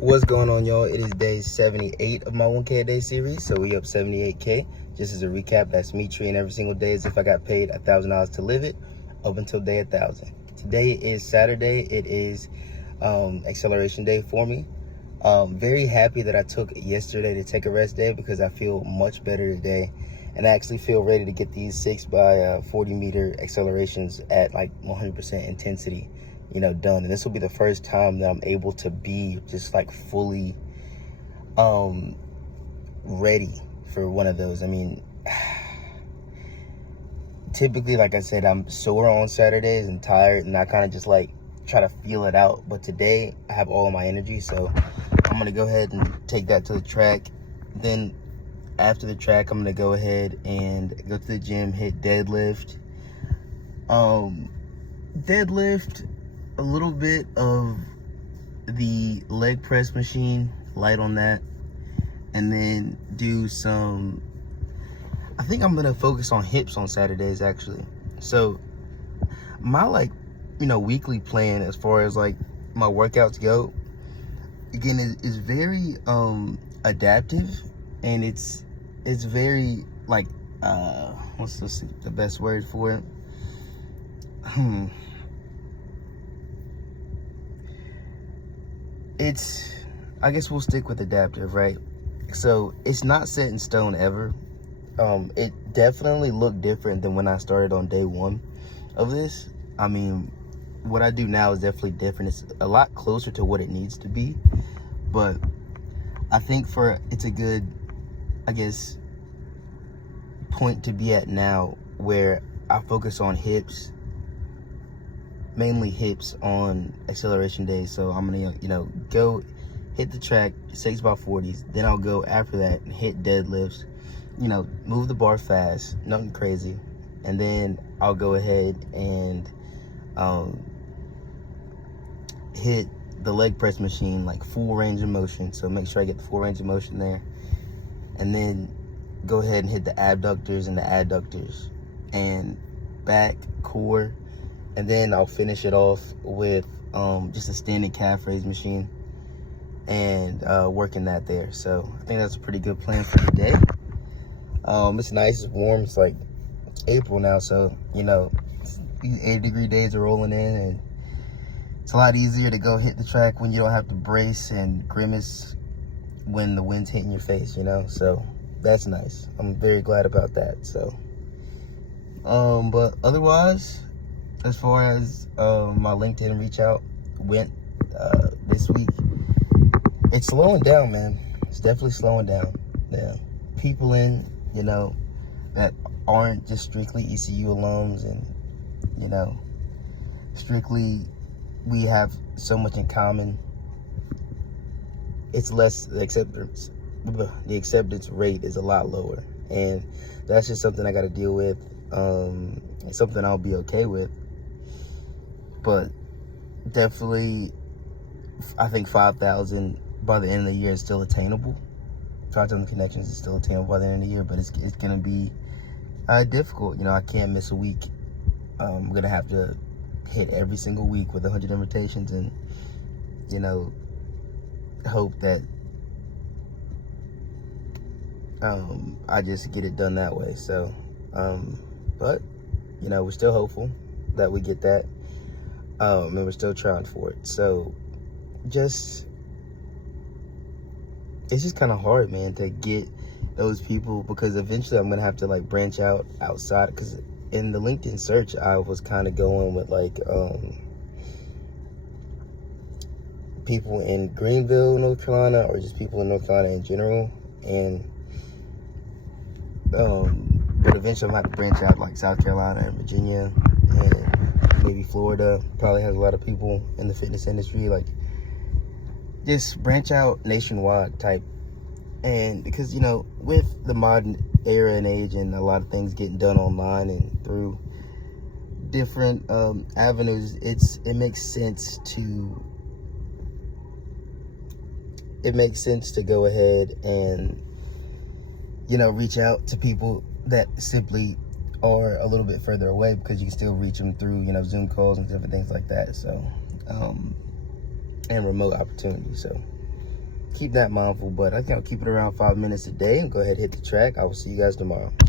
What's going on, y'all? It is day 78 of my 1K a day series, so we up 78K. Just as a recap, that's me treating every single day as if I got paid $1,000 to live it, up until day 1,000. Today is Saturday. It is acceleration day for me. Very happy that I took yesterday to take a rest day because I feel much better today, and I actually feel ready to get these 6 by 40 meter accelerations at like 100% intensity, done. And this will be the first time that I'm able to be just like fully ready for one of those. I mean, typically, like I said, I'm sore on Saturdays and tired, and I kind of just like try to feel it out. But today I have all of my energy, so I'm gonna go ahead and take that to the track. Then after the track, I'm gonna go ahead and go to the gym, hit deadlift, a little bit of the leg press machine, light on that, and then do some, I think I'm gonna focus on hips on Saturdays actually. So my weekly plan as far as like my workouts go, again, is very adaptive, and it's very like what's the best word for it? I guess we'll stick with adaptive, right? So it's not set in stone ever. It definitely looked different than when I started on day 1 of this. I mean, what I do now is definitely different. It's a lot closer to what it needs to be, but I think it's a good, I guess, point to be at now where I focus on hips, mainly hips on acceleration days. So I'm gonna, go hit the track 6 by 40s. Then I'll go after that and hit deadlifts, move the bar fast, nothing crazy. And then I'll go ahead and hit the leg press machine, like full range of motion. So make sure I get the full range of motion there. And then go ahead and hit the abductors and the adductors and back, core. And then I'll finish it off with just a standing calf raise machine and working that there. So I think that's a pretty good plan for the day. It's nice, it's warm, it's April now, so these 80-degree days are rolling in, and it's a lot easier to go hit the track when you don't have to brace and grimace when the wind's hitting your face, so that's nice. I'm very glad about that. So but otherwise, as far as my LinkedIn reach out went this week, it's slowing down, man. It's definitely slowing down. Yeah, people in, that aren't just strictly ECU alums, and strictly we have so much in common. It's less, the acceptance rate is a lot lower, and that's just something I got to deal with. It's something I'll be okay with, but definitely I think 5,000 by the end of the year is still attainable. 5,000 connections is still attainable by the end of the year, but it's gonna be difficult. I can't miss a week. I'm gonna have to hit every single week with 100 invitations, and hope that I just get it done that way. So but we're still hopeful that we get that, and we're still trying for it. So it's just kind of hard, man, to get those people, because eventually I'm gonna have to branch out outside, because in the LinkedIn search I was kind of going with people in Greenville, North Carolina, or just people in North Carolina in general. And but eventually I'm gonna have to branch out South Carolina and Virginia, and maybe Florida probably has a lot of people in the fitness industry. Just branch out nationwide type. And because with the modern era and age, and a lot of things getting done online and through different avenues, it makes sense to go ahead and reach out to people that simply are a little bit further away, because you can still reach them through Zoom calls and different things like that. So and remote opportunities. So keep that mindful. But I think I'll keep it around 5 minutes a day and go ahead and hit the track. I will see you guys tomorrow.